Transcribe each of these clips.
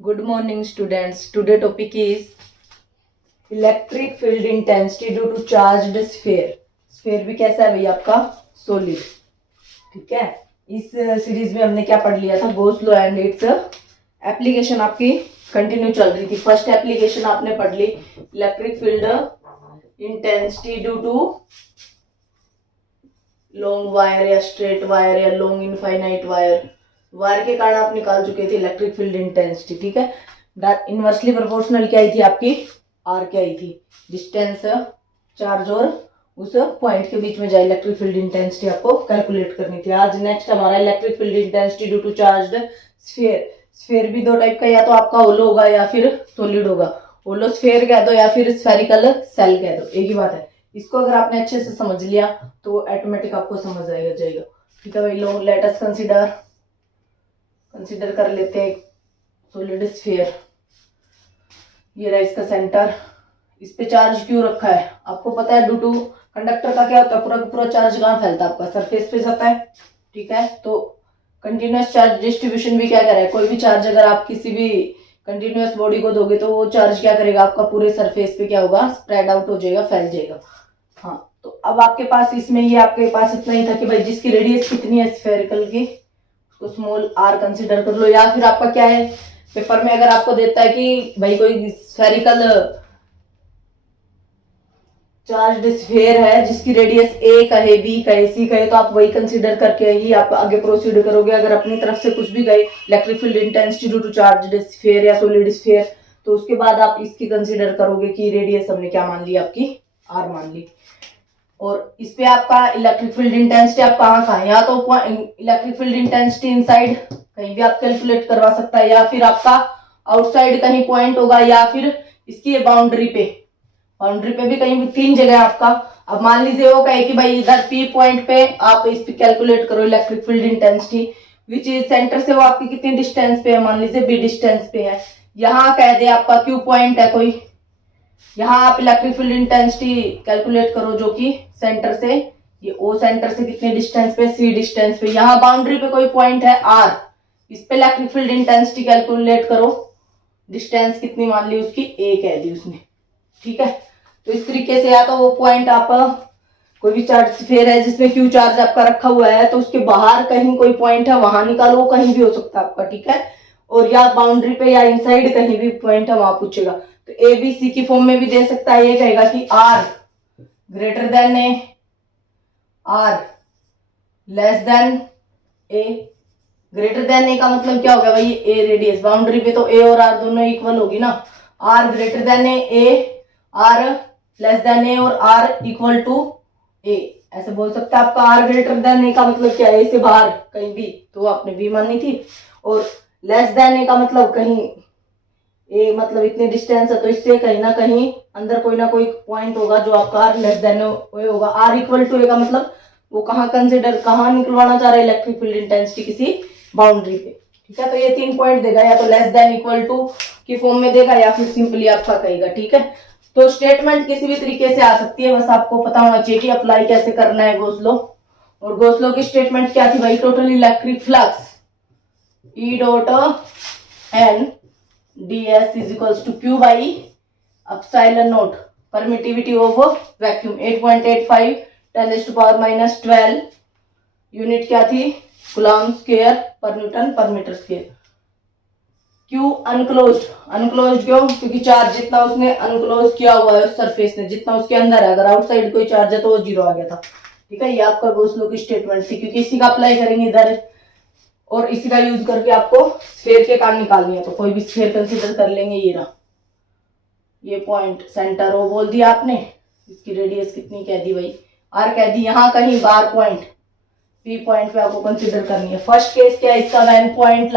Good morning, students. Today topic is electric field intensity due to charged sphere. Sphere भी कैसा है भैया आपका सोलिड। ठीक है, इस सीरीज में हमने क्या पढ़ लिया था, Gauss law and its application आपकी कंटिन्यू चल रही थी। फर्स्ट एप्लीकेशन आपने पढ़ ली, electric field intensity due to long wire या स्ट्रेट वायर या लॉन्ग इनफाइनाइट वायर। वायर के कारण आप निकाल चुके थे इलेक्ट्रिक फील्ड इंटेंसिटी। ठीक है, इनवर्सली प्रोपोर्शनल क्या आई थी आपकी, आर क्या आई थी, डिस्टेंस चार्ज और उस पॉइंट के बीच में जाए इलेक्ट्रिक फील्ड इंटेंसिटी आपको कैलकुलेट करनी थी। आज नेक्स्ट हमारा electric field intensity due to charged sphere. Sphere भी दो टाइप का, या तो आपका होलो होगा या फिर सॉलिड होगा। होलो स्फीयर कह दो या फिर स्फेरिकल सेल कह दो, एक ही बात है। इसको अगर आपने अच्छे से समझ लिया तो ऑटोमेटिक आपको समझ आएगा जाएगा। ठीक है भाई, लो लेट अस कंसीडर कर लेते हैं सॉलिड स्फीयर। ये रहा इसका सेंटर, इस पे चार्ज क्यों रखा है आपको पता है। ड्यू टू कंडक्टर का क्या होता है, पूरा पूरा चार्ज कहाँ फैलता है आपका, सरफेस पे जाता है। ठीक है, तो कंटिन्यूअस चार्ज डिस्ट्रीब्यूशन भी क्या करे, कोई भी चार्ज अगर आप किसी भी कंटिन्यूअस बॉडी को दोगे तो वो चार्ज क्या करेगा, आपका पूरे सरफेस पे क्या होगा, स्प्रेड आउट हो जाएगा, फैल जाएगा। हाँ, तो अब आपके पास इसमें ये आपके पास इतना ही था कि भाई जिसकी रेडियस कितनी है स्फेरिकल की, उसको स्मॉल आर कंसिडर कर लो। या फिर आपका क्या है, पेपर में अगर आपको देता है कि भाई कोई स्फेरिकल चार्ज स्फीयर है जिसकी रेडियस ए कहे, बी कहे, सी कहे, तो आप वही कंसीडर करके ही आप आगे प्रोसीड करोगे। अगर अपनी तरफ से कुछ भी कहे electric field intensity due to charge sphere या सॉलिड स्फीयर, तो उसके बाद आप इसकी कंसीडर करोगे कि रेडियस हमने क्या मान ली, आपकी आर मान ली। और इस पे आपका इलेक्ट्रिक फील्ड इंटेंसिटी आप कहाँ कहाँ, या तो इलेक्ट्रिक फील्ड इंटेंसिटी इनसाइड कहीं भी आप कैलकुलेट करवा सकता है, या फिर आपका आउटसाइड कहीं पॉइंट होगा, या फिर इसकी बाउंड्री पे भी कहीं भी, तीन जगह आपका। अब मान लीजिए वो कहे कि भाई इधर पी पॉइंट पे आप इस पे कैलकुलेट करो electric field intensity, which is centre से वो आपकी कितनी डिस्टेंस पे है, मान लीजिए बी डिस्टेंस पे है। यहाँ कह दे आपका क्यू पॉइंट है कोई, यहाँ आप इलेक्ट्रिक फील्ड इंटेंसिटी कैलकुलेट करो जो कि सेंटर से, ये ओ सेंटर से कितने डिस्टेंस पे, सी डिस्टेंस पे। यहाँ बाउंड्री पे कोई पॉइंट है आर, इस पे इलेक्ट्रिक फील्ड इंटेंसिटी कैलकुलेट करो, डिस्टेंस कितनी मान ली उसकी, ए कह दी उसने। ठीक है, तो इस तरीके से या तो वो पॉइंट आप कोई भी चार्ज स्फीयर है जिसमें क्यू चार्ज आपका रखा हुआ है, तो उसके बाहर कहीं कोई पॉइंट है वहां निकालो, कहीं भी हो सकता है आपका। ठीक है, और या बाउंड्री पे या इनसाइड कहीं भी पॉइंट है वहां पूछेगा, तो ए बी सी की फॉर्म में भी दे सकता है। ये कहेगा कि r greater than a, r less than a. Greater than a का मतलब क्या हो गया भाई, ए रेडियस, बाउंड्री पे तो ए और आर दोनों इक्वल होगी ना। R greater than a, r less than a, और आर इक्वल टू ए, ऐसे बोल सकता है। आपका आर ग्रेटर देन ए का मतलब क्या है, ए से बाहर कहीं भी, तो आपने बी माननी थी। और लेस देन ए का मतलब कहीं, ए मतलब इतने डिस्टेंस है तो इससे कहीं ना कहीं अंदर कोई ना कोई पॉइंट होगा जो आपका आर लेस देन ए होगा। आर इक्वल टू ए का मतलब वो कहाँ कंसिडर, कहाँ निकलवाना चाह रहा है इलेक्ट्रिक फील्ड इंटेंसिटी, किसी बाउंड्री पे। ठीक है, तो ये तीन पॉइंट देगा, या तो लेस देन इक्वल टू की फॉर्म में देगा, या फिर सिंपली आपका कहेगा। ठीक है, तो स्टेटमेंट किसी भी तरीके से आ सकती है, बस आपको पता होना चाहिए कि अप्लाई कैसे करना है गॉस लॉ। और गॉस लॉ की स्टेटमेंट क्या थी भाई, total electric flux E dot N ds is equals to q by epsilon naught, permittivity of vacuum 8.85 10 raised to power minus 12, unit क्या थी, coulomb square per newton per metre square. Q enclosed, enclosed क्यों, क्योंकि charge जितना उसने unclose किया हुआ है उस सरफेस ने, जितना उसके अंदर है, अगर आउटसाइड कोई चार्ज है तो वो जीरो आ गया था। ठीक है, ये आपका गॉस लॉ की स्टेटमेंट थी, क्योंकि इसी का अप्लाई करेंगे इधर और इसी का यूज करके आपको स्फीयर के कारण निकालनी है। तो कोई भी स्फीयर कंसीडर कर लेंगे, ये रहा, ये पॉइंट सेंटर वो बोल दिया आपने, इसकी रेडियस कितनी कह दी भाई, आर कह दी। यहाँ कहीं बार पॉइंट पी पॉइंट पे आपको कंसीडर करनी है। फर्स्ट केस क्या है इसका, when point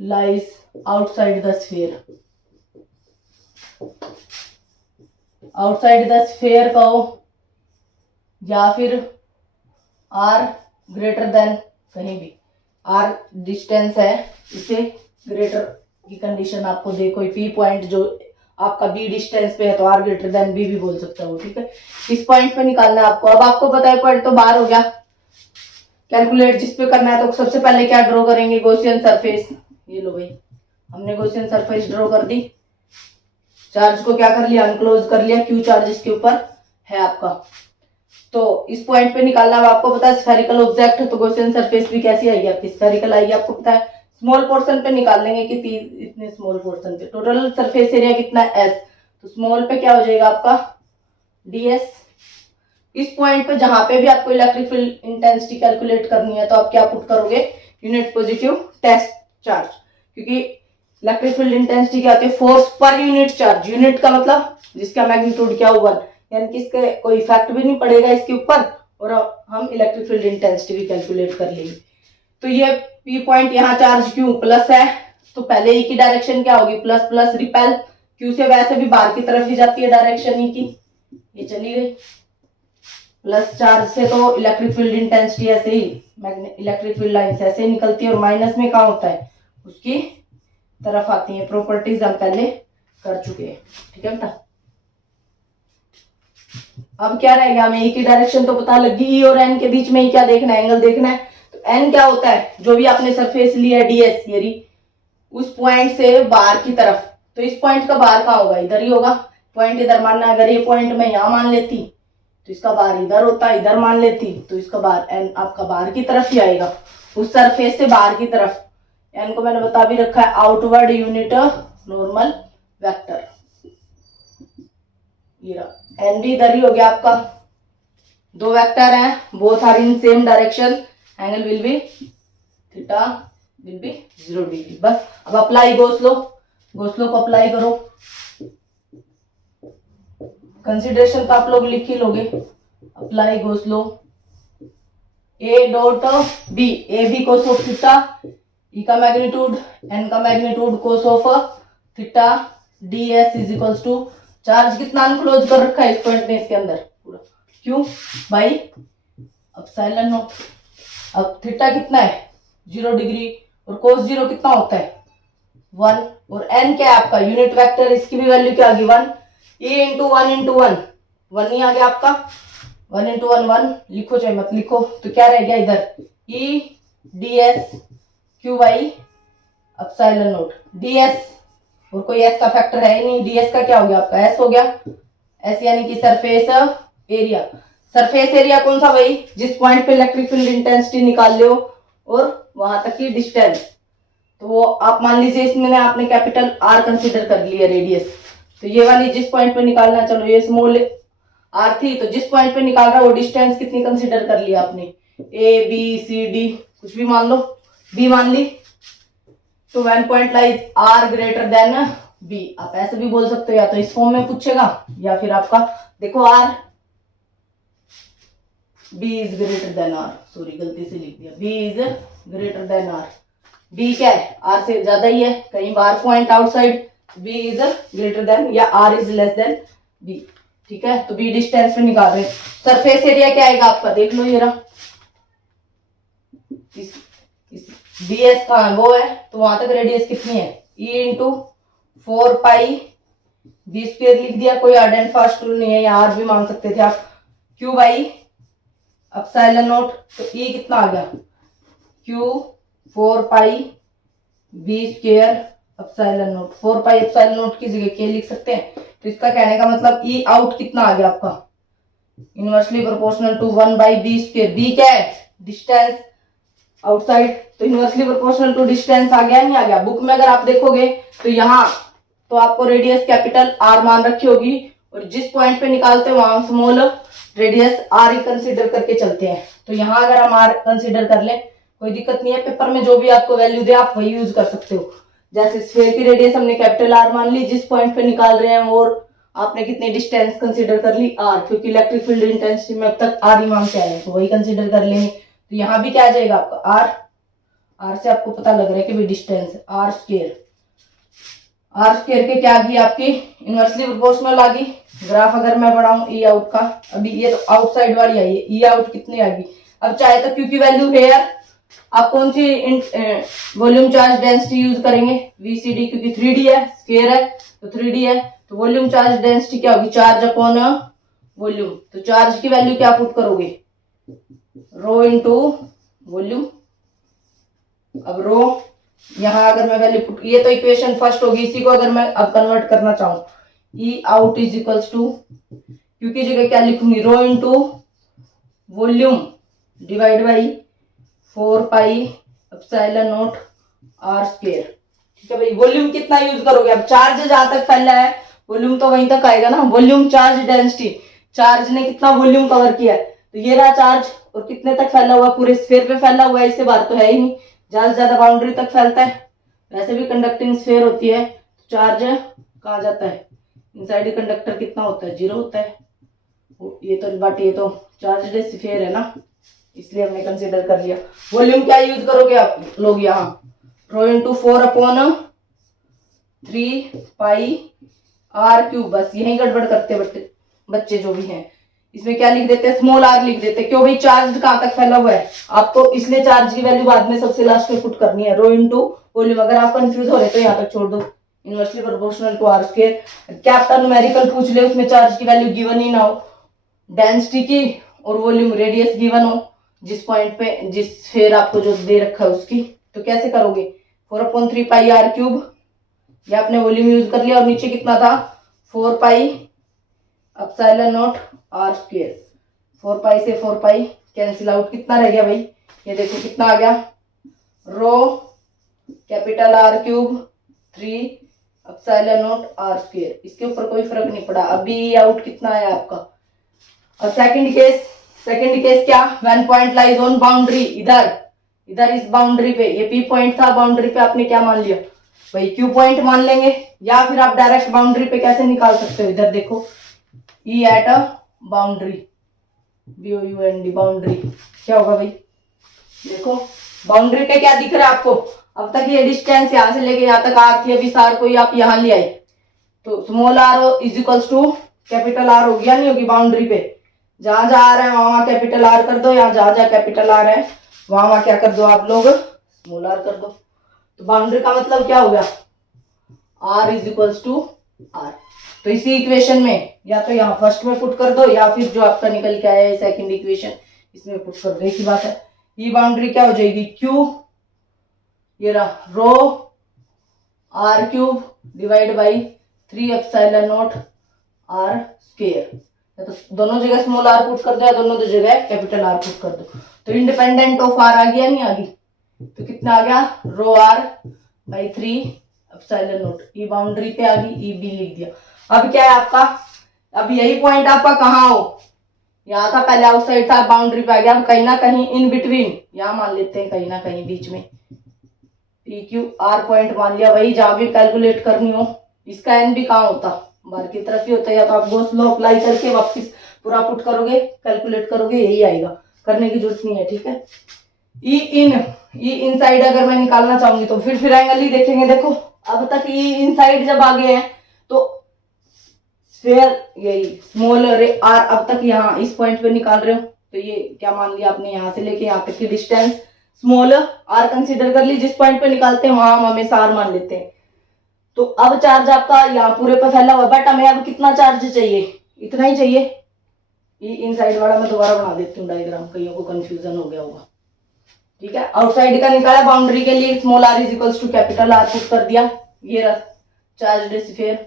lies outside the sphere, outside the sphere कहो, या फिर आर ग्रेटर देन, कहीं भी आर डिस्टेंस है, इसे ग्रेटर की कंडीशन आपको दे, कोई पी पॉइंट जो आपका बी डिस्टेंस पे है तो आर ग्रेटर देन बी भी बोल सकता हूँ। ठीक है, इस पॉइंट पे निकालना है आपको। अब आपको पता है पॉइंट तो बाहर हो गया, कैलकुलेट जिस पे करना है तो सबसे पहले क्या ड्रॉ करेंगे, गॉसियन सरफेस। ये लो भाई, हमने गॉसियन सरफेस ड्रॉ कर दी। चार्ज को क्या कर लिया, अनक्लोज कर लिया, क्यू चार्ज इसके ऊपर है आपका। तो इस पॉइंट पे निकालना है, आपको पता है स्फेरिकल ऑब्जेक्ट है तो गॉसियन सरफेस भी कैसी आएगी आपकी, स्फेरिकल आएगी। आपको पता है स्मॉल पोर्शन पे निकाल लेंगे कि इतने स्मॉल पोर्शन पे टोटल सरफेस एरिया कितना है एस, तो स्मॉल पे क्या हो जाएगा आपका ds। इस पॉइंट पे जहां पे भी आपको इलेक्ट्रिक फील्ड इंटेंसिटी कैलकुलेट करनी है तो आप क्या पुट करोगे, यूनिट पॉजिटिव टेस्ट चार्ज, क्योंकि इलेक्ट्रिक फील्ड इंटेंसिटी क्या होती है, force per unit charge. Unit का मतलब जिसका मैग्नीट्यूड क्या हुआ, यानी कि इसका कोई इफेक्ट भी नहीं पड़ेगा इसके ऊपर, और हम इलेक्ट्रिक फील्ड इंटेंसिटी भी कैलकुलेट कर लेंगे। तो ये पी पॉइंट यहाँ चार्ज क्यू प्लस है, तो पहले ई की डायरेक्शन क्या होगी, प्लस प्लस रिपेल, क्यू से वैसे भी बाहर की तरफ ही जाती है डायरेक्शन ई की, ये चली गई। प्लस चार्ज से तो इलेक्ट्रिक फील्ड इंटेंसिटी ऐसे ही, इलेक्ट्रिक फील्ड लाइंस ऐसे ही निकलती है, और माइनस में क्या होता है उसकी तरफ आती है। प्रॉपर्टीज हम पहले कर चुके हैं, ठीक है बेटा। अब क्या रहेगा, हमें ई की डायरेक्शन तो पता लगी, ई और एन के बीच में ही क्या देखना है, एंगल देखना है। तो एन क्या होता है, जो भी आपने सरफेस लिया है ds ये उस पॉइंट से बाहर की तरफ, तो इस पॉइंट का बाहर कहाँ होगा, इधर ही होगा। पॉइंट इधर मानना, अगर ये पॉइंट मैं यहाँ मान लेती तो इसका बाहर इधर होता, इधर मान लेती तो इसका बाहर एन आपका बाहर की तरफ ही आएगा, उस सरफेस से बाहर की तरफ। एन को मैंने बता भी रखा है आउटवर्ड यूनिट नॉर्मल वेक्टर, ये रहा एन भी इधर ही हो गया आपका। दो वेक्टर हैं, both are in same direction, angle will be theta will be 0 degree. बस अब अप्लाई गोसलो को अप्लाई करो। कंसिडरेशन तो आप लोग लिख ही लोगे, apply Gauss law. A dot b, a b cos of theta, E का मैग्नीट्यूड एन का magnitude cos of theta, d s is equals to, charge कितना अनक्लोज कर रखा है इस पॉइंट में, इसके अंदर पूरा क्यों बाई एप्सिलॉन नॉट। अब थीटा कितना है 0 डिग्री, और कोस 0 कितना होता है 1, और एन क्या है आपका यूनिट वेक्टर, इसकी भी वैल्यू क्या आ गई 1, ए इंटू 1 इंटू 1, 1 ही आ गया आपका, 1 इंटू 1 1, लिखो चाहे मत लिखो, तो क्या रह गया इधर E D S Q by epsilon not. D S और कोई एस का फैक्टर है ही नहीं, डीएस का क्या हो गया आपका एस हो गया, एस यानी कि सरफेस एरिया। सरफेस एरिया कौन सा, वही जिस पॉइंट पे इलेक्ट्रिक फील्ड इंटेंसिटी निकाल लो और वहां तक की डिस्टेंस। तो वो आप मान लीजिए इसमें आपने कैपिटल आर कंसीडर कर लिया रेडियस, तो ये वाली जिस पॉइंट पे निकालना, चलो ये स्मॉल आर थी, तो जिस पॉइंट पे निकाल रहा वो डिस्टेंस कितनी कंसीडर कर लिया आपने, ए बी सी डी कुछ भी मान लो, बी मान ली, तो when point lies r greater than b, आप ऐसे भी बोल सकते हो, या तो इस फॉर्म में पूछेगा या फिर आपका देखो r b is greater than r, sorry गलती से लिख दिया, b is greater than r, b क्या है आर से ज्यादा ही है, कहीं बाहर point outside, b is greater than या r is less than b, ठीक है। तो बी डिस्टेंस में निकाल रहे हैं, सरफेस एरिया क्या आएगा आपका देख लो, ये रहा ds का वो है, तो वहां तक रेडियस कितनी है e into 4 pi b square लिख दिया, कोई हार्ड एंड फास्ट रूल नहीं है, यहाँ आर भी मान सकते थे आप, q बाई एप्सिलॉन नॉट, तो e कितना आ गया q 4 pi b square epsilon naught, 4 pi epsilon naught की जगह k लिख सकते हैं, तो इसका कहने का मतलब e आउट कितना आ गया आपका inversely proportional to 1 by b square, b क्या है डिस्टेंस आउटसाइड, तो इनवर्सली प्रोपोर्शनल टू डिस्टेंस आ गया नहीं आ गया। बुक में अगर आप देखोगे तो यहाँ तो आपको रेडियस कैपिटल आर मान रखी होगी, और जिस पॉइंट पे निकालते हैं वहां स्मॉल रेडियस आर ही कंसीडर करके चलते हैं, तो यहाँ अगर हम आर कंसीडर कर लें कोई दिक्कत नहीं है, पेपर में जो भी आपको वैल्यू दे आप वही यूज कर सकते हो। जैसे स्फीयर की रेडियस हमने कैपिटल आर मान ली, जिस पॉइंट पे निकाल रहे हैं और आपने कितनी डिस्टेंस कंसीडर कर ली आर, क्योंकि इलेक्ट्रिक फील्ड इंटेंसिटी में अब तक आर ही मान के आए हैं, तो वही कंसीडर कर लेंगे। तो यहाँ भी क्या आ जाएगा आपका आर, आर से आपको पता लग रहा है कि भी distance r square, r square के क्या आ गई आपकी इनवर्सली प्रोपोर्शनल आ गई। ग्राफ अगर मैं बढ़ाऊं ई आउट का, अभी ये तो आउटसाइड वाली आई है, ई आउट कितनी आ गई, अब चाहे तो क्यू की वैल्यू है यार, आप कौन सी वॉल्यूम चार्ज डेंसिटी यूज करेंगे वीसीडी, क्योंकि 3D है स्क्वायर है तो 3D है, तो वॉल्यूम चार्ज डेंसिटी क्या होगी चार्ज अपॉन वॉल्यूम, तो चार्ज की वैल्यू क्या पुट करोगे रो इंटू वॉल्यूम। अब रो, यहाँ अगर मैं वैल्यू पुट, ये तो इक्वेशन फर्स्ट होगी, इसी को अगर मैं अब कन्वर्ट करना चाहूँ, E out is equals to, क्योंकि जगह क्या लिखूंगी, rho into volume divide by 4 pi epsilon not r square. ठीक है भाई, वॉल्यूम कितना यूज करोगे, अब चार्ज जहां तक फैला है वॉल्यूम तो वहीं तक आएगा ना, वॉल्यूम चार्ज डेंसिटी, चार्ज ने कितना वॉल्यूम कवर किया है, तो ये रहा चार्ज, और कितने तक फैला हुआ, पूरे स्फीयर पे फैला हुआ है, इससे बात तो है ही नहीं, ज्यादा से ज्यादा बाउंड्री तक फैलता है, वैसे भी कंडक्टिंग स्फीयर होती है, तो चार्ज कहा जाता है, इनसाइड कंडक्टर कितना होता है, 0 होता है, ये तो बट ये तो चार्ज स्फीयर है ना, इसलिए हमने कंसीडर कर लिया। वॉल्यूम क्या यूज करोगे आप लोग, यहाँ rho into 4/3 pi r cube, बस यही गड़बड़ करते बच्चे जो भी हैं, इसमें क्या लिख देते हैं, स्मॉल आर लिख देते हैं, क्यों भाई चार्ज कहां तक फैला हुआ है आपको, इसलिए चार्ज की वैल्यू बाद में सबसे लास्ट में पुट करनी है, रो इंटू वॉल्यूम। अगर आप कंफ्यूज हो रहे तो यहाँ तक छोड़ दो, inversely proportional to r square. क्या आपका न्यूमेरिकल पूछ ले, उसमें चार्ज की वैल्यू गिवन ही ना हो, डेंसिटी की और वॉल्यूम रेडियस गिवन हो, जिस पॉइंट पे जिस स्फीयर आपको जो दे रखा है उसकी, तो कैसे करोगे, 4/3 पाई आर क्यूब, ये आपने वॉल्यूम यूज कर लिया, और नीचे कितना था 4 pi epsilon not r square, 4 pi से 4 पाई कैंसिल आउट, कितना रह गया भाई, ये देखो कितना आ गया, rho capital R cube 3 epsilon not r square, इसके ऊपर कोई फर्क नहीं पड़ा। अभी आउट कितना आया आपका। और सेकंड केस क्या, when point lies on boundary, इधर इस बाउंड्री पे, ये पी पॉइंट था, बाउंड्री पे आपने क्या मान लिया भाई, क्यू पॉइंट मान लेंगे, या फिर आप डायरेक्ट बाउंड्री पे कैसे निकाल सकते हो, इधर देखो E at a boundary, BOUND boundary, क्या होगा भाई, देखो बाउंड्री पे क्या दिख रहा है आपको, अब तक ये डिस्टेंस यहां से लेके यहां तक आर थी, अभी सार कोई आप यहां ले आए, तो small r is equals to capital R हो गया, नहीं होगी बाउंड्री पे, जहां जहां आ रहा है वहां कैपिटल आर कर दो, यहाँ जहां जहां कैपिटल आर है वहां क्या कर दो आप लोग, स्मॉल आर कर दो, तो बाउंड्री का मतलब क्या हो गया, r is equals to r. तो इसी इक्वेशन में या तो यहाँ फर्स्ट में पुट कर दो, या फिर जो आपका निकल के आया है सेकंड इक्वेशन, इसमें पुट कर दो, एक ही बात है। ये बाउंड्री क्या हो जाएगी, क्यू, ये रहा rho r cube divide by 3 epsilon not r square, तो दोनों जगह स्मॉल आर पुट कर दो, या दोनों जगह कैपिटल आर पुट कर दो, तो इंडिपेंडेंट ऑफ आर आ गया, नहीं आ गई, तो कितना आ गया, रो आर बाई 3 एप्सिलॉन नॉट, ये बाउंड्री पे आ गई, ई बी लिख दिया। अब क्या है आपका, अब यही पॉइंट आपका कहाँ हो, यहाँ था पहले, आउटसाइड था, बाउंड्री पे आ गया, अब कहीं ना कहीं इन बिटवीन, यहाँ मान लेते हैं कहीं ना कहीं बीच में, पी क्यू आर पॉइंट मान लिया, वही जहां भी कैलकुलेट करनी हो, इसका एन भी कहाँ होता, बाहर की तरफ ही होता है, या तो आप गॉस लॉ अप्लाई करके वापस पूरा पुट करोगे, कैलकुलेट करोगे, यही आएगा, करने की जरूरत नहीं है, ठीक है। ई इन साइड अगर मैं निकालना चाहूंगी तो फिर एंगल ही देखेंगे, देखो अब तक ई इन साइड जब आ गए हैं तो स्फीयर यही स्मॉल आर, अब तक यहाँ इस पॉइंट पे निकाल रहे हो, तो ये क्या मान लिया आपने, यहाँ से लेके यहाँ तक की डिस्टेंस स्मॉल आर कंसीडर कर ली, जिस पॉइंट पे निकालते हैं वहां हम हमेशा आर मान लेते हैं। तो अब चार्ज आपका यहाँ पूरे पे फैला हुआ, बट हमें अब कितना चार्ज चाहिए, इतना ही चाहिए। ये इन साइड वाला मैं दोबारा बना देती हूँ डायग्राम, कईयों को कंफ्यूजन हो गया होगा, ठीक है। आउटसाइड का निकाला, बाउंड्री के लिए small r is equals to capital R put कर दिया, ये रहा चार्ज स्फीयर,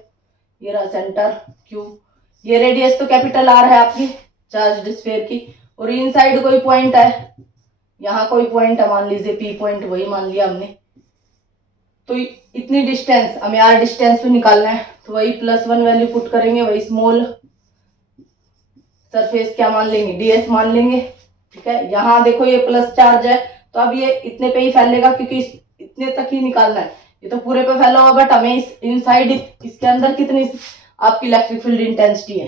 ये रहा सेंटर क्यू, ये रेडियस तो कैपिटल आर है आपकी चार्ज स्फीयर की, और इन साइड कोई पॉइंट है, यहाँ कोई पॉइंट है, मान लीजिए पी पॉइंट, वही मान लिया हमने, तो इतनी डिस्टेंस हमें आर डिस्टेंस पे निकालना है, तो वही +1 वैल्यू पुट करेंगे, वही स्मॉल सरफेस क्या मान लेंगे, ds मान लेंगे, ठीक है। यहाँ देखो ये प्लस चार्ज है, तो अब ये इतने पे ही फैलेगा, क्योंकि इतने तक ही निकालना है, ये तो पूरे पे फैला हुआ, बट हमें इनसाइड इसके अंदर कितनी आपकी इलेक्ट्रिक फील्ड इंटेंसिटी है,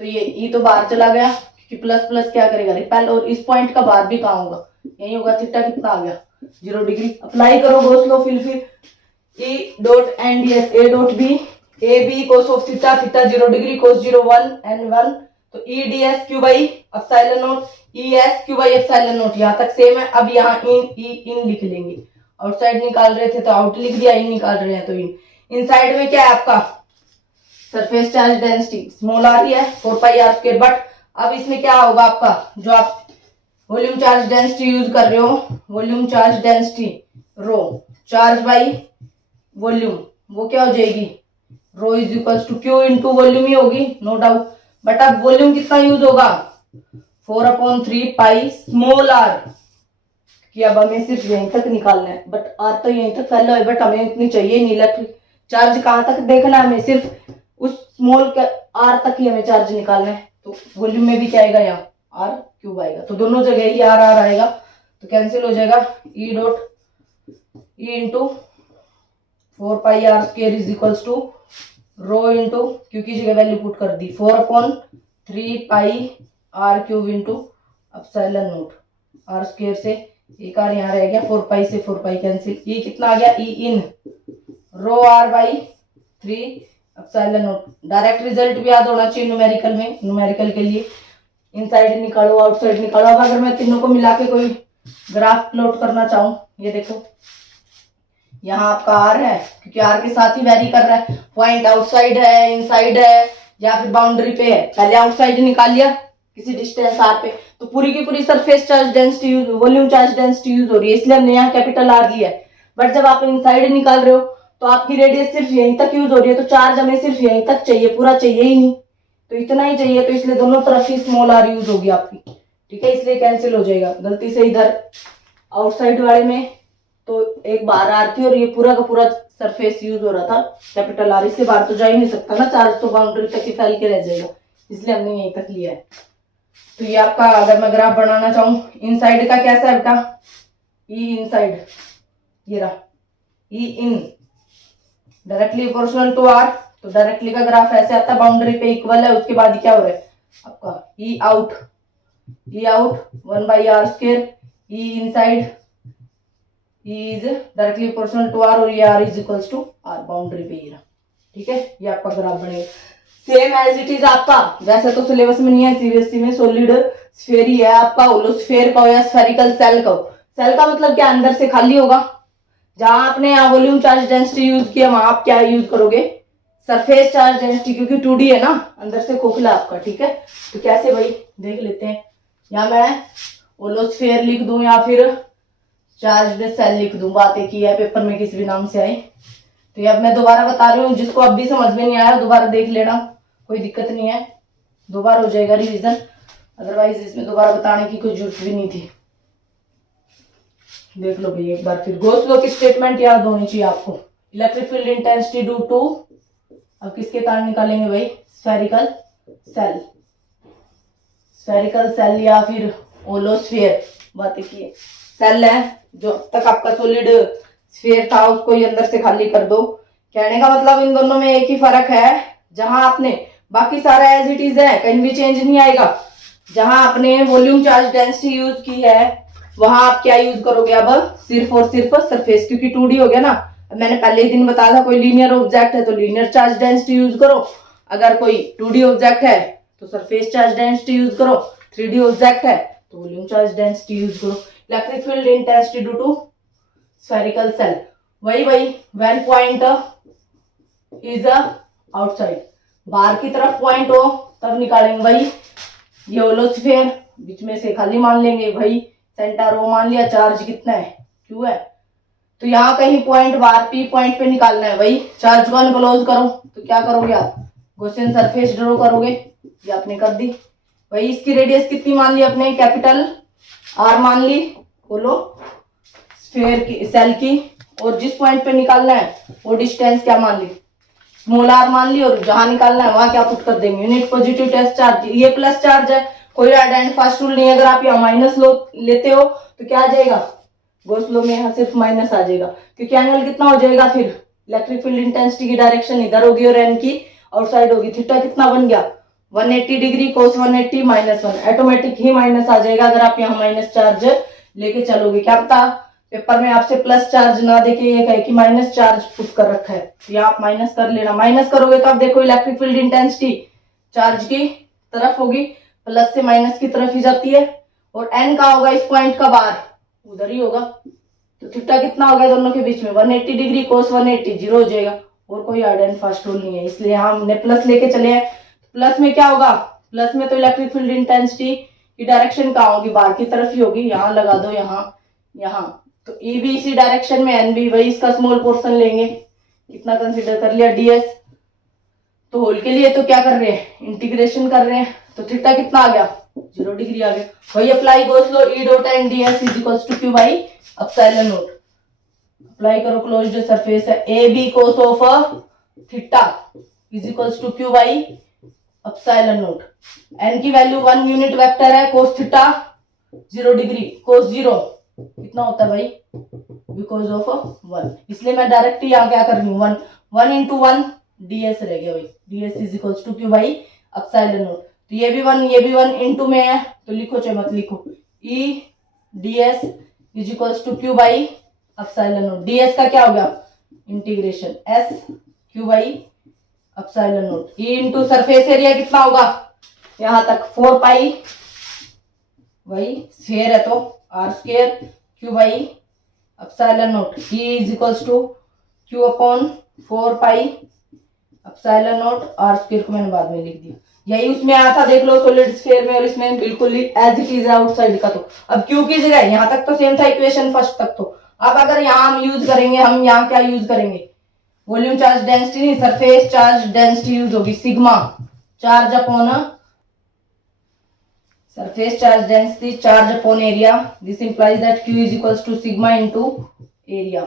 तो ये तो बाहर चला गया, क्योंकि प्लस प्लस क्या करेगा रिपेल, और इस पॉइंट का बाहर भी कहाँ होगा, यही होगा, थीटा कितना आ गया 0 डिग्री। अप्लाई करो गॉस लॉ, फिर E dot and ds a dot b a b cos of theta, theta 0 degree, cos 0 1 n 1, तो E ds q by epsilon not, E s q by epsilon not, यहाँ तक same है। अब यहाँ इन लिख लेंगे, outside निकाल रहे थे तो आउट लिख दिया, इन निकाल रहे हैं तो इन साइड में क्या है आपका सरफेस चार्ज डेंसिटी स्मॉल आ रही है 4 पाई आर स्क्वायर, बट अब इसमें क्या होगा आपका, जो आप वॉल्यूम चार्ज डेंसिटी यूज कर रहे हो, volume charge density rho charge by volume, वो क्या हो जाएगी, rho is equals to q into volume ही होगी, नो डाउट। बट अब वॉल्यूम कितना यूज होगा, 4/3 पाई स्मॉल आर, कि अब हमें सिर्फ यहीं तक निकालना है, बट आर तो यहीं तक फैला है, बट हमें इतनी चाहिए नहीं। इलेक्ट्रिक चार्ज कहाँ तक देखना है हमें, सिर्फ उस स्मॉल आर तक ही हमें चार्ज निकालना है। तो वॉल्यूम में भी क्या आएगा, यहाँ आर क्यूब आएगा, तो दोनों जगह ही आर आर आएगा, तो कैंसिल हो जाएगा। E dot E into 4πr² is equals to rho into q की जगह वैल्यू पुट कर दी 4/3 pi r cube into epsilon not, r square से एक आर यहाँ रह गया, 4 पाई से 4 पाई कैंसिल, ई कितना आ गया, E in rho r by 3 epsilon not. Direct result भी याद होना चाहिए न्यूमेरिकल में, न्यूमेरिकल के लिए इनसाइड निकालो आउटसाइड निकालो। अब अगर मैं तीनों को मिला के कोई ग्राफ प्लॉट करना चाहूँ, ये देखो यहाँ आपका आर है, क्योंकि आर के साथ ही वेरी कर रहा है, पॉइंट आउटसाइड है, इनसाइड है, या फिर बाउंड्री पे है, पहले आउटसाइड निकाल लिया किसी डिस्टेंस आर पे, तो पूरी की पूरी surface charge density use, volume charge density use हो रही है, इसलिए हमने यहाँ कैपिटल आर लिया है। बट जब आप इनसाइड निकाल रहे हो तो आपकी रेडियस सिर्फ यहीं तक यूज हो रही है, तो चार्ज हमें सिर्फ यहीं तक चाहिए, पूरा चाहिए ही नहीं, तो इतना ही चाहिए, तो इसलिए दोनों तरफ ही स्मॉल आर यूज होगी आपकी, ठीक है, इसलिए कैंसिल हो जाएगा। गलती से इधर आउटसाइड वाले में तो एक बाहर आर थी और ये पूरा का पूरा सरफेस यूज हो रहा था कैपिटल आर, इससे बाहर तो जा ही नहीं सकता ना चार्ज, तो बाउंड्री तक ही फैल के रह जाएगा, इसलिए हमने यहीं तक लिया है। तो ये आपका, अगर मैं ग्राफ बनाना चाहूँ इनसाइड का कैसा है बेटा, ई इनसाइड, ये रहा E in directly proportional to r, तो डायरेक्टली का ग्राफ ऐसे आता है, बाउंड्री पे इक्वल है, उसके बाद क्या हो रहा है आपका E out 1/r², E inside is directly proportional to r, और ये r is equals to r, boundary पे ये रहा, ठीक है, ये आपका ग्राफ बनेगा सेम एज इट इज आपका। वैसे तो सिलेबस में नहीं है, सीबीएसई में सॉलिड स्फीयर ही है आपका, होलो स्फीयर का हो या स्फेरिकल सेल का हो। सेल का मतलब क्या, अंदर से खाली होगा, जहां आपने यहाँ वॉल्यूम चार्ज डेंसिटी यूज किया वहां आप क्या यूज करोगे, सरफेस चार्ज डेंसिटी, क्योंकि 2D है ना, अंदर से खोखला आपका, ठीक है। तो कैसे भाई देख लेते हैं, या मैं होलो स्फीयर लिख दूं या फिर चार्ज सेल लिख दूं, बात एक ही है, पेपर में किसी भी नाम से आए। तो ये अब मैं दोबारा बता रही हूँ, जिसको अब भी समझ में नहीं आया दोबारा देख लेना, कोई दिक्कत नहीं है, दोबारा हो जाएगा रिवीजन, अदरवाइज इसमें दोबारा बताने की कोई जरूरत भी नहीं थी। देख लो भाई एक बार फिर, गॉस लॉ की स्टेटमेंट याद होनी चाहिए आपको, electric field intensity due to, अब किसके कारण निकालेंगे भाई, स्फेरिकल सेल, स्फेरिकल सेल या फिर होलो स्फीयर, बात एक ही है। सेल है जो तक आपका सॉलिड स्फीयर था उसको ही अंदर से खाली कर दो, कहने का मतलब इन दोनों में एक ही फर्क है, जहां आपने बाकी सारा एज इट इज है, कहीं भी चेंज नहीं आएगा, जहां आपने वॉल्यूम चार्ज डेंसिटी यूज की है वहां आप क्या यूज करोगे, अब सिर्फ और सिर्फ सरफेस, क्योंकि 2D हो गया ना। मैंने पहले ही दिन बताया था, कोई लीनियर ऑब्जेक्ट है तो लीनियर चार्ज डेंसिटी यूज करो, अगर कोई 2D ऑब्जेक्ट है तो सरफेस चार्ज डेंसिटी यूज करो, 3D ऑब्जेक्ट है तो वॉल्यूम चार्ज डेंसिटी यूज करो। Electric field intensity due to spherical shell, वही व्हेन पॉइंट इज आउटसाइड, बाहर की तरफ पॉइंट हो तब निकालेंगे भाई, ये होलो स्फीयर बीच में से खाली मान लेंगे भाई, सेंटर ओ मान लिया, चार्ज कितना है क्यू है, तो यहाँ कहीं पॉइंट बाहर पी पॉइंट पे निकालना है भाई, चार्ज को अनक्लोज करो, तो क्या करोगे आप, गॉसियन सरफेस ड्रॉ करोगे, ये आपने कर दी भाई। इसकी रेडियस कितनी मान ली अपने, कैपिटल आर मान ली होलो स्फीयर की, सेल की, और जिस पॉइंट पे निकालना है वो डिस्टेंस क्या मान ली, स्मॉल आर मान ली, और जहां निकालना है वहां क्या पुट कर देंगे, यूनिट पॉजिटिव टेस्ट चार्ज, ये प्लस चार्ज है, कोई आइडेंटिफाई रूल नहीं है, अगर आप यहाँ माइनस लो लेते हो तो क्या आ जाएगा, गॉस लॉ में यहाँ सिर्फ माइनस आ जाएगा, क्योंकि एंगल कितना हो जाएगा, फिर इलेक्ट्रिक फील्ड इंटेंसिटी की डायरेक्शन इधर होगी और एन की आउटसाइड होगी, थीटा कितना बन गया 180 डिग्री cos 180 -1, ऑटोमेटिक ही माइनस आ जाएगा अगर आप यहाँ माइनस चार्ज लेके चलोगे। क्या पता पेपर में आपसे प्लस चार्ज ना देके ये कहे कि माइनस चार्ज पुट कर रखा है, तो आप माइनस कर लेना, माइनस करोगे तो आप देखो इलेक्ट्रिक फील्ड इंटेंसिटी चार्ज की तरफ होगी, प्लस से माइनस की तरफ ही जाती है, और एन का होगा इस पॉइंट का बाहर उधर ही होगा, तो थीटा कितना हो गया दोनों के बीच में 180 डिग्री cos 180 जीरो हो जाएगा, और कोई हार्ड एंड फास्ट रूल नहीं है, इसलिए हमने प्लस लेके चले हैं। प्लस में क्या होगा, प्लस में तो इलेक्ट्रिक फील्ड इंटेंसिटी कि डायरेक्शन कहाँ होगी, बाहर की तरफ ही होगी, यहाँ लगा दो, यहाँ तो ई भी इसी डायरेक्शन में, एन भी वही, इसका स्मॉल पोर्शन लेंगे, कितना कंसीडर कर लिया ds। तो होल के लिए तो क्या कर रहे हैं, इंटीग्रेशन कर रहे हैं, तो थीटा कितना आ गया, 0 डिग्री आ गया। वही apply Gauss law, E dot N ds is equals to q by epsilon naught. Apply करो, क्लोज्ड सरफेस है, a b cos of theta is equals to q by epsilon naught. N की value 1 unit vector है, cos theta 0 degree, कोस 0 कितना होता है भाई, because of 1, इसलिए मैं डायरेक्टली यहाँ क्या कर रही हूँ, 1 इंटू 1 ds रह गया भाई, ds is equals to q by epsilon naught. तो ये भी 1 इंटू में है, तो लिखो चाहे मत लिखो, E ds is equals to q by epsilon naught. ds का क्या हो गया, integration s q by epsilon naught. E into surface area कितना होगा, यहां तक 4 पाई, वही स्फीयर है तो r square q by epsilon naught. E is equals to q upon 4 pi epsilon naught, r square को मैंने बाद में लिख दिया, यही उसमें आया था, देख लो सॉलिड स्फीयर में, और इसमें बिल्कुल एज इट इज आउटसाइड का। तो अब क्यू की जगह यहाँ तक तो सेम था इक्वेशन फर्स्ट तक, तो अब अगर यहाँ हम यूज करेंगे, हम यहाँ क्या यूज करेंगे, वॉल्यूम चार्ज डेंसिटी नहीं, सरफेस चार्ज डेंसिटी यूज होगी, sigma charge upon surface charge density charge upon area, this implies that q is equals to sigma into area।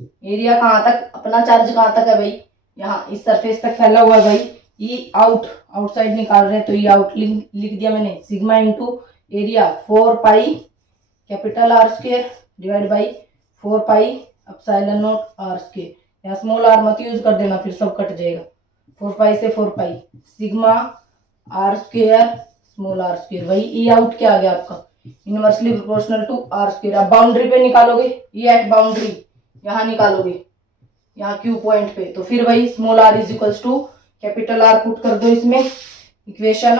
Area कहाँ तक, अपना चार्ज कहाँ तक है भाई, यहाँ इस सरफेस तक फैला हुआ है भाई, ई आउटसाइड निकाल रहे हैं, तो ई आउट लिख दिया मैंने, sigma into area 4 pi capital R square divide by 4 pi epsilon not r square. यहाँ स्मॉल आर मत यूज कर देना, फिर सब कट जाएगा, 4 पाई से 4 pi sigma r square small r square, वही ई आउट क्या आ गया आपका, inversely proportional to r square. अब बाउंड्री पे निकालोगे, ई एट बाउंड्री यहाँ निकालोगे, यहाँ क्यू पॉइंट पे, तो फिर वही small r is equals to capital R put कर दो इसमें, इक्वेशन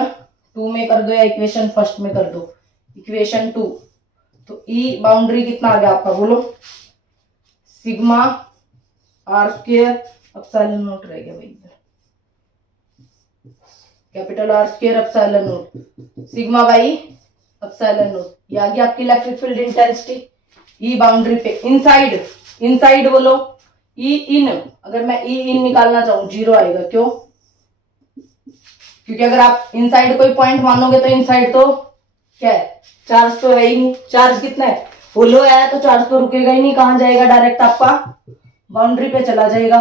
2 में कर दो या इक्वेशन फर्स्ट में कर दो, इक्वेशन 2। तो ई बाउंड्री कितना आ गया आपका, बोलो, sigma r square epsilon naught रह गया भाई, capital R square epsilon naught sigma by epsilon naught. ये आ गई आपकी electric field intensity. E boundary पे इनसाइड बोलो, ई इन, अगर मैं ई इन निकालना चाहूं 0 आएगा, क्यों, क्योंकि अगर आप इनसाइड कोई पॉइंट मानोगे तो इनसाइड तो क्या है, चार्ज तो है ही नहीं, चार्ज कितना है, होलो है, तो चार्ज तो रुकेगा ही नहीं, कहां जाएगा, डायरेक्ट आपका बाउंड्री पे चला जाएगा।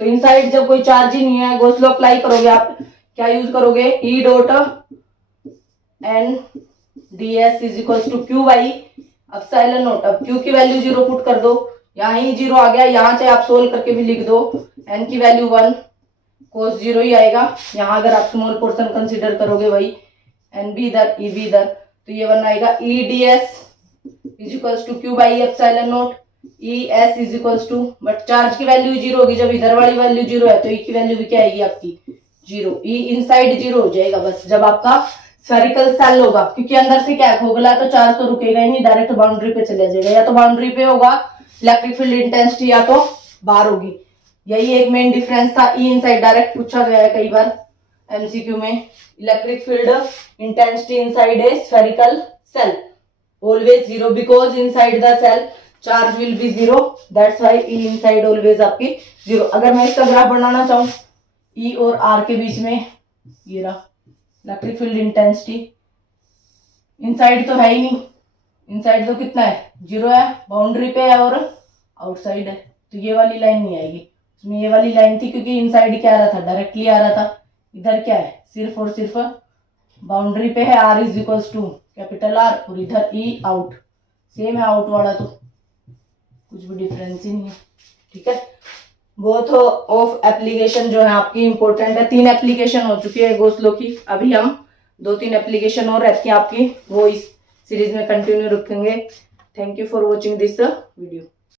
तो इनसाइड जब कोई चार्ज ही नहीं है, गॉस लॉ अप्लाई करोगे, आप क्या यूज करोगे, E dot N ds is equals to q by epsilon naught. अब क्यू की वैल्यू 0 पुट कर दो, यहाँ ही 0 आ गया, यहाँ चाहे आप सोल्व करके भी लिख दो, एन की वैल्यू 1 कोस 0 ही आएगा। यहाँ अगर आप स्मॉल पोर्शन कंसीडर करोगे, वही एन भी इधर ई भी इधर, तो ये 1 आएगा। E ds is equals to q by epsilon naught, E S is equals to, but charge की वैल्यू 0 होगी, जब इधर वाली वैल्यू 0 है तो ई की वैल्यू भी क्या आएगी आपकी 0, ई इनसाइड 0 हो जाएगा बस जब आपका स्फेरिकल सेल होगा, क्योंकि अंदर से क्या है, खोखला, तो चार्ज तो रुकेगा ही नहीं, डायरेक्ट बाउंड्री पे चला जाएगा, या तो बाउंड्री पे होगा इलेक्ट्रिक फील्ड इंटेंसिटी, या तो बाहर होगी। यही एक मेन डिफरेंस था। ई इनसाइड डायरेक्ट पूछा गया है कई बार एमसीक्यू में, electric field intensity inside a spherical shell always 0 because inside the shell charge will be 0, that's why E inside always आपकी 0। अगर मैं इसका ग्राफ बनाना चाहूं, ई और आर के बीच में, ये रहा इलेक्ट्रिक फील्ड इंटेंसिटी, इनसाइड तो है ही नहीं, इनसाइड तो कितना है 0 है, बाउंड्री पे है और आउटसाइड है, तो ये वाली लाइन नहीं आएगी, उसमें ये वाली लाइन थी, क्योंकि इनसाइड क्या आ रहा था, डायरेक्टली आ रहा था। इधर क्या है, सिर्फ और सिर्फ बाउंड्री पे है, r is equals to capital R, और इधर ई आउट, सेम है आउट वाला, तो कुछ भी डिफरेंस ही नहीं है, ठीक है। बोथ ऑफ एप्लीकेशन जो है आपकी इंपॉर्टेंट है, 3 एप्लीकेशन हो चुकी है गॉस लॉ की, अभी हम 2-3 एप्लीकेशन और रहती हैं आपकी, वो इस सीरीज में कंटिन्यू रखेंगे। Thank you for watching this video.